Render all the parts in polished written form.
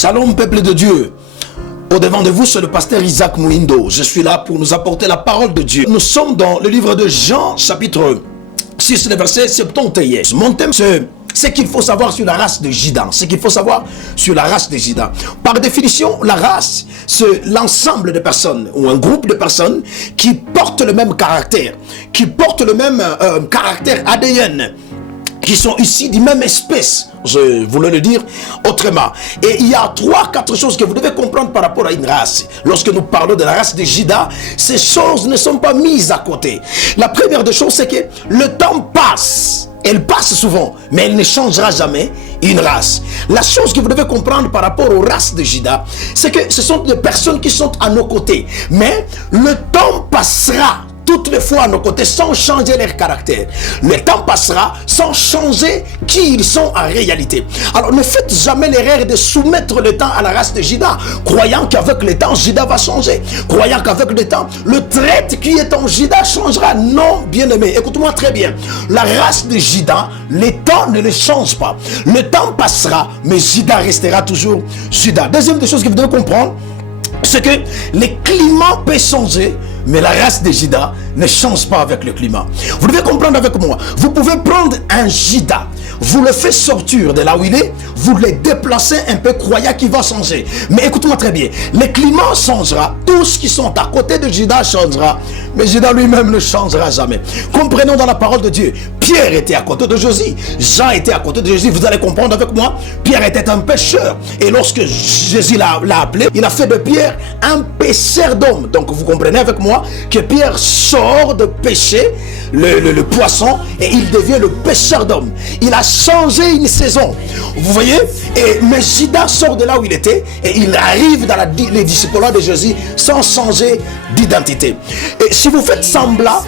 Shalom peuple de Dieu. Au-devant de vous, c'est le pasteur Isaac Mouindo. Je suis là pour nous apporter la parole de Dieu. Nous sommes dans le livre de Jean, chapitre 6, le verset 71. Mon thème, c'est ce qu'il faut savoir sur la race de Juda. Ce qu'il faut savoir sur la race de Juda. Par définition, la race, c'est l'ensemble de personnes ou un groupe de personnes qui portent le même caractère, qui portent le même caractère ADN, qui sont ici du même espèce, je voulais le dire autrement. Et il y a 3-4 choses que vous devez comprendre par rapport à une race. Lorsque nous parlons de la race de Juda, ces choses ne sont pas mises à côté. La première des choses, c'est que le temps passe. Elle passe souvent, mais elle ne changera jamais une race. La chose que vous devez comprendre par rapport aux races de Juda, c'est que ce sont des personnes qui sont à nos côtés. Mais le temps passera toutes les fois à nos côtés sans changer leur caractère. Le temps passera sans changer qui ils sont en réalité. Alors ne faites jamais l'erreur de soumettre le temps à la race de Juda, croyant qu'avec le temps Juda va changer, croyant qu'avec le temps le trait qui est en Juda changera. Non, bien aimé, écoute-moi très bien. La race de Juda, le temps ne le change pas. Le temps passera, mais Juda restera toujours Juda. Deuxième des choses que vous devez comprendre, c'est que le climat peut changer, mais la race de Juda ne change pas avec le climat. Vous devez comprendre avec moi. Vous pouvez prendre un Juda, vous le faites sortir de là où il est, vous le déplacez un peu, croyant qu'il va changer. Mais écoute-moi très bien, le climat changera, tous ceux qui sont à côté de Juda changera, mais Juda lui-même ne changera jamais. Comprenons dans la parole de Dieu, Pierre était à côté de Jésus, Jean était à côté de Jésus. Vous allez comprendre avec moi, Pierre était un pécheur. Et lorsque Jésus l'a appelé, il a fait de Pierre un pêcheur d'hommes. Donc vous comprenez avec moi que Pierre sort de pêcher le poisson et il devient le pêcheur d'hommes. Il a changé une saison. Vous voyez? Mais Juda sort de là où il était et il arrive dans les disciples de Jésus sans changer d'identité. Et si vous faites semblant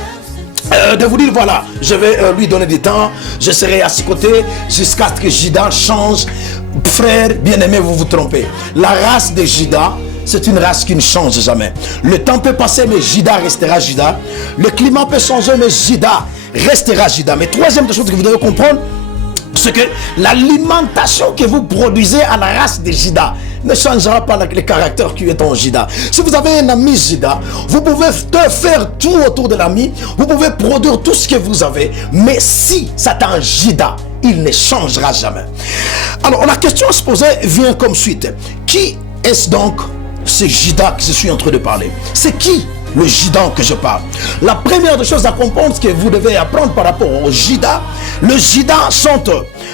de vous dire voilà, je vais lui donner du temps, je serai à ses côtés jusqu'à ce que Juda change, frère bien-aimé, vous vous trompez. La race de Juda, c'est une race qui ne change jamais. Le temps peut passer, mais Juda restera Juda. Le climat peut changer, mais Juda restera Juda. Mais troisième chose que vous devez comprendre, c'est que l'alimentation que vous produisez à la race de Juda ne changera pas le caractère qui est en Juda. Si vous avez un ami Juda, vous pouvez faire tout autour de l'ami, vous pouvez produire tout ce que vous avez, mais si c'est un Juda, il ne changera jamais. Alors la question à se poser vient comme suite. Qui est-ce donc ce Juda que je suis en train de parler? C'est qui le Juda que je parle? La première des choses à comprendre, ce que vous devez apprendre par rapport au Juda, le Juda sont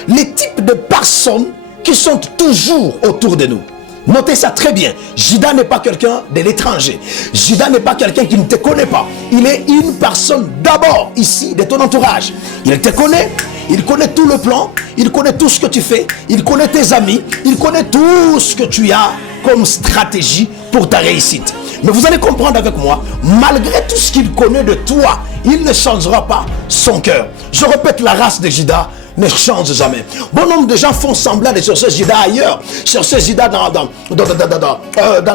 les types de personnes qui sont toujours autour de nous. Notez ça très bien. Juda n'est pas quelqu'un de l'étranger. Juda n'est pas quelqu'un qui ne te connaît pas. Il est une personne d'abord ici de ton entourage. Il te connaît, il connaît tout le plan, il connaît tout ce que tu fais, il connaît tes amis, il connaît tout ce que tu as comme stratégie pour ta réussite. Mais vous allez comprendre avec moi, malgré tout ce qu'il connaît de toi, il ne changera pas son cœur. Je répète, la race de Juda ne change jamais. Bon nombre de gens font semblant de chercher Juda ailleurs, chercher Juda dans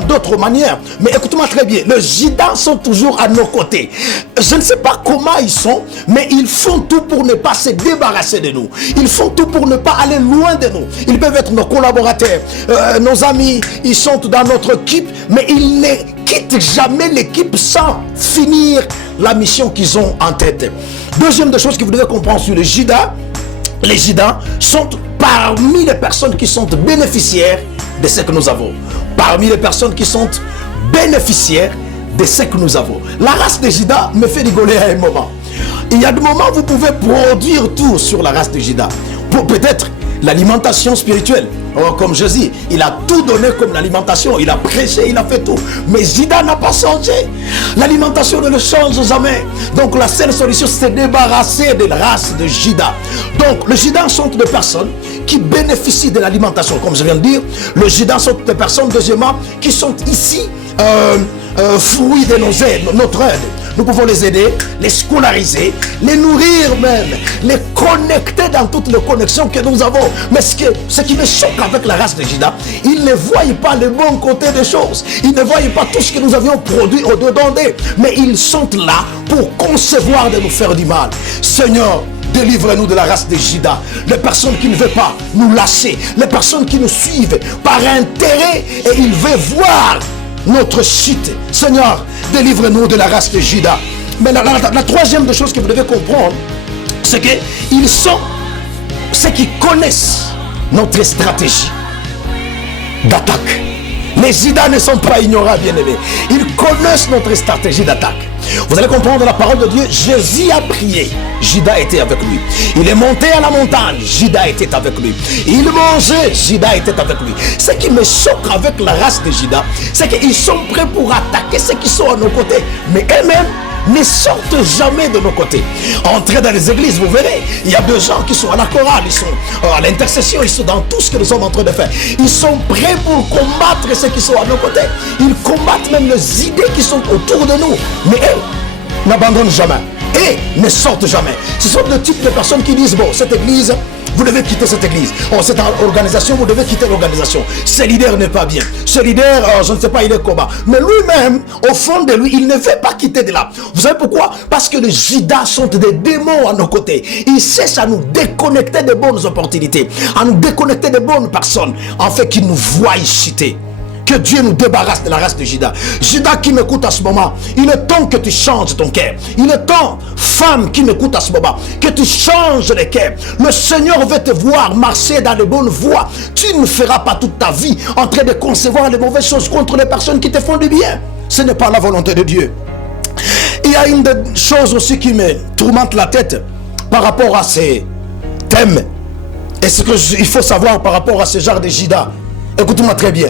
d'autres manières. Mais écoute-moi très bien, les Judas sont toujours à nos côtés. Je ne sais pas comment ils sont, mais ils font tout pour ne pas se débarrasser de nous. Ils font tout pour ne pas aller loin de nous. Ils peuvent être nos collaborateurs, nos amis, ils sont dans notre équipe, mais ils ne quittent jamais l'équipe sans finir la mission qu'ils ont en tête. Deuxième des choses que vous devez comprendre sur les Judas sont parmi les personnes qui sont bénéficiaires de ce que nous avons. Parmi les personnes qui sont bénéficiaires de ce que nous avons. La race de Juda me fait rigoler à un moment. Il y a des moments où vous pouvez produire tout sur la race de Juda. Pour peut-être l'alimentation spirituelle. Oh, comme je dis, il a tout donné comme l'alimentation. Il a prêché, il a fait tout. Mais Juda n'a pas changé. L'alimentation ne le change jamais. Donc la seule solution, c'est de se débarrasser de la race de Juda. Donc les Judas sont des personnes qui bénéficient de l'alimentation. Comme je viens de dire, les Judas sont des personnes, deuxièmement, qui sont ici fruits de nos aides, notre aide. Nous pouvons les aider, les scolariser, les nourrir même, les connecter dans toutes les connexions que nous avons. Mais ce qui me choque avec la race de Juda, ils ne voient pas le bon côté des choses. Ils ne voient pas tout ce que nous avions produit au-dedans d'eux. Mais ils sont là pour concevoir de nous faire du mal. Seigneur, délivre-nous de la race de Juda. Les personnes qui ne veulent pas nous lâcher, les personnes qui nous suivent par intérêt et ils veulent voir notre chute. Seigneur, délivre-nous de la race de Juda. Mais la troisième des choses que vous devez comprendre, c'est qu'ils sont ceux qui connaissent notre stratégie d'attaque. Les Judas ne sont pas ignorants, bien-aimés. Ils connaissent notre stratégie d'attaque. Vous allez comprendre la parole de Dieu. Jésus a prié, Judas était avec lui. Il est monté à la montagne, Judas était avec lui. Il mangeait, Judas était avec lui. Ce qui me choque avec la race de Judas, c'est qu'ils sont prêts pour attaquer ceux qui sont à nos côtés. Mais eux-mêmes ne sortent jamais de nos côtés. Entrez dans les églises, vous verrez, il y a des gens qui sont à la chorale, ils sont à l'intercession, ils sont dans tout ce que nous sommes en train de faire. Ils sont prêts pour combattre ceux qui sont à nos côtés. Ils combattent même les idées qui sont autour de nous. Mais eux n'abandonnent jamais et ne sortent jamais. Ce sont le type de personnes qui disent, bon, cette église, vous devez quitter cette église. Oh, cette organisation, vous devez quitter l'organisation. Ce leader n'est pas bien. Ce leader, je ne sais pas, il est combat. Mais lui-même, au fond de lui, il ne veut pas quitter de là. Vous savez pourquoi? Parce que les Judas sont des démons à nos côtés. Ils cherchent à nous déconnecter des bonnes opportunités, à nous déconnecter des bonnes personnes, en fait qu'ils nous voient chuter. Que Dieu nous débarrasse de la race de Judas. Judas qui m'écoute à ce moment, il est temps que tu changes ton cœur. Il est temps, femme qui m'écoute à ce moment, que tu changes le cœur. Le Seigneur veut te voir marcher dans les bonnes voies. Tu ne feras pas toute ta vie en train de concevoir les mauvaises choses contre les personnes qui te font du bien. Ce n'est pas la volonté de Dieu. Il y a une des choses aussi qui me tourmente la tête par rapport à ces thèmes. Et ce qu'il faut savoir par rapport à ce genre de Judas. Écoute-moi très bien.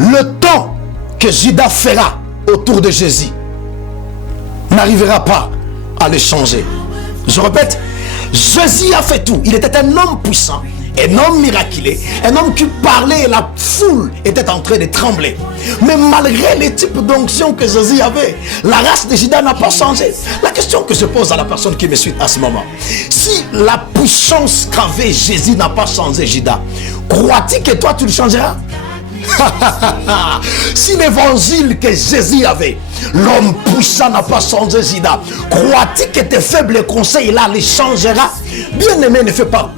Le temps que Judas fera autour de Jésus n'arrivera pas à le changer. Je répète, Jésus a fait tout. Il était un homme puissant, un homme miraculeux, un homme qui parlait et la foule était en train de trembler. Mais malgré les types d'onction que Jésus avait, la race de Judas n'a pas changé. La question que je pose à la personne qui me suit à ce moment, si la puissance qu'avait Jésus n'a pas changé Judas, crois-tu que toi tu le changeras? Si l'évangile que Jésus avait, l'homme puissant n'a pas changé Judas, crois-tu que tes faibles conseils là les changera? Bien aimé, ne fais pas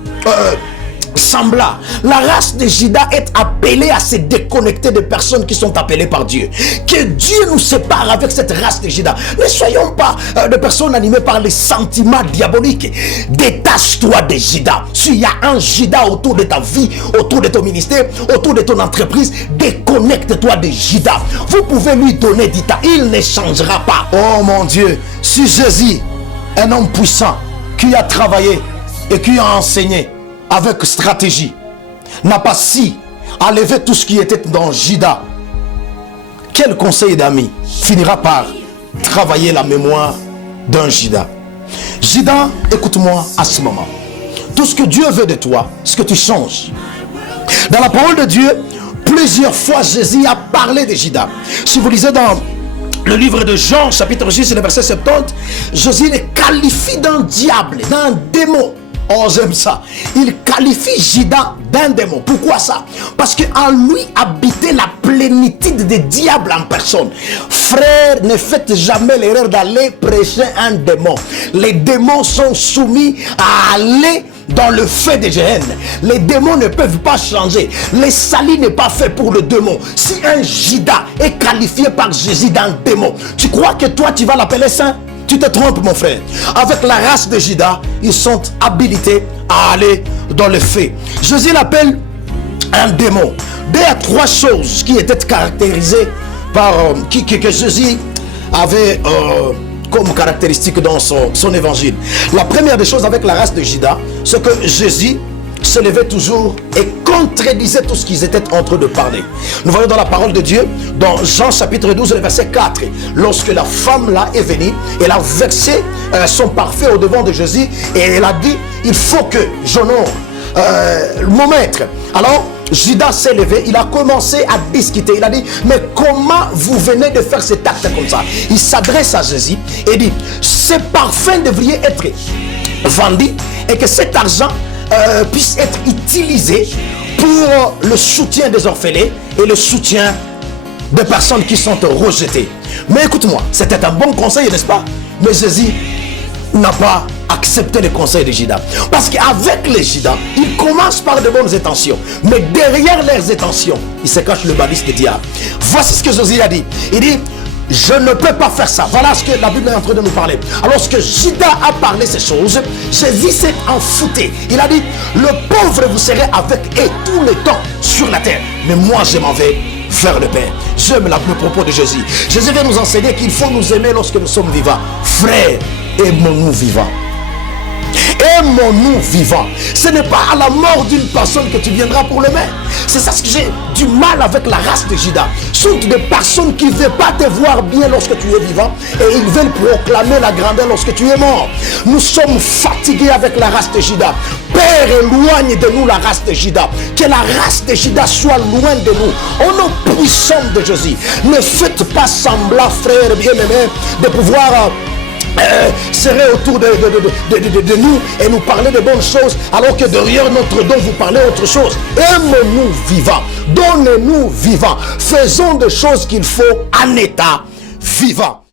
semblant. La race de Judas est appelée à se déconnecter des personnes qui sont appelées par Dieu. Que Dieu nous sépare avec cette race de Judas. Ne soyons pas des personnes animées par les sentiments diaboliques. Détache-toi de Judas. S'il y a un Judas autour de ta vie, autour de ton ministère, autour de ton entreprise, déconnecte-toi de Judas. Vous pouvez lui donner du temps. Il ne changera pas. Oh mon Dieu, si Jésus, un homme puissant qui a travaillé et qui a enseigné avec stratégie, n'a pas si à lever tout ce qui était dans Judas, quel conseil d'amis finira par travailler la mémoire d'un Judas? Judas, écoute-moi à ce moment. Tout ce que Dieu veut de toi, ce que tu changes. Dans la parole de Dieu, plusieurs fois Jésus a parlé de Judas. Si vous lisez dans le livre de Jean, chapitre 6, le verset 70, Jésus le qualifie d'un diable, d'un démon. Oh, j'aime ça. Il qualifie Judas d'un démon. Pourquoi ça? Parce qu'en lui habitait la plénitude des diables en personne. Frère, ne faites jamais l'erreur d'aller prêcher un démon. Les démons sont soumis à aller dans le feu de Géhenne. Les démons ne peuvent pas changer. Le salut n'est pas fait pour le démon. Si un Judas est qualifié par Jésus d'un démon, tu crois que toi tu vas l'appeler saint? Tu te trompes, mon frère. Avec la race de Judas, ils sont habilités à aller dans le feu. Jésus l'appelle un démon. Il y a trois choses qui étaient caractérisées par que Jésus avait comme caractéristique dans son évangile. La première des choses avec la race de Judas, c'est que Jésus se levait toujours et contredisait tout ce qu'ils étaient en train de parler. Nous voyons dans la parole de Dieu, dans Jean chapitre 12, le verset 4, lorsque la femme là est venue, elle a versé son parfum au devant de Jésus et elle a dit, il faut que j'honore mon maître. Alors Judas s'est levé, il a commencé à discuter. Il a dit, mais comment vous venez de faire cet acte comme ça? Il s'adresse à Jésus et dit, ce parfum devrait être vendu et que cet argent puisse être utilisé pour le soutien des orphelins et le soutien des personnes qui sont rejetées. Mais écoute-moi, c'était un bon conseil, n'est-ce pas? Mais Jésus n'a pas accepté les conseils de Judas. Parce qu'avec les Judas, ils commencent par de bonnes intentions. Mais derrière leurs intentions, il se cache le malice du diable. Voici ce que Josué a dit. Il dit, je ne peux pas faire ça. Voilà ce que la Bible est en train de nous parler. Alors que Judas a parlé ces choses, Jésus s'est enfouté. Il a dit, le pauvre vous serez avec et tout le temps sur la terre. Mais moi je m'en vais vers le Père. J'aime le propos de Jésus. Jésus vient nous enseigner qu'il faut nous aimer lorsque nous sommes vivants. Frères, aimons-nous vivants. Aimons-nous vivants. Ce n'est pas à la mort d'une personne que tu viendras pour l'aimer. C'est ça ce que j'ai du mal avec la race de Judas. Ce sont des personnes qui ne veulent pas te voir bien lorsque tu es vivant et ils veulent proclamer la grandeur lorsque tu es mort. Nous sommes fatigués avec la race de Judas. Père, éloigne de nous la race de Judas. Que la race de Judas soit loin de nous. Au nom puissant de Jésus. Ne faites pas semblant, frères bien-aimés, de pouvoir serrer autour de nous et nous parler de bonnes choses alors que derrière notre don vous parlez autre chose. Aimons-nous vivants, donnez-nous vivants, faisons des choses qu'il faut en état vivant.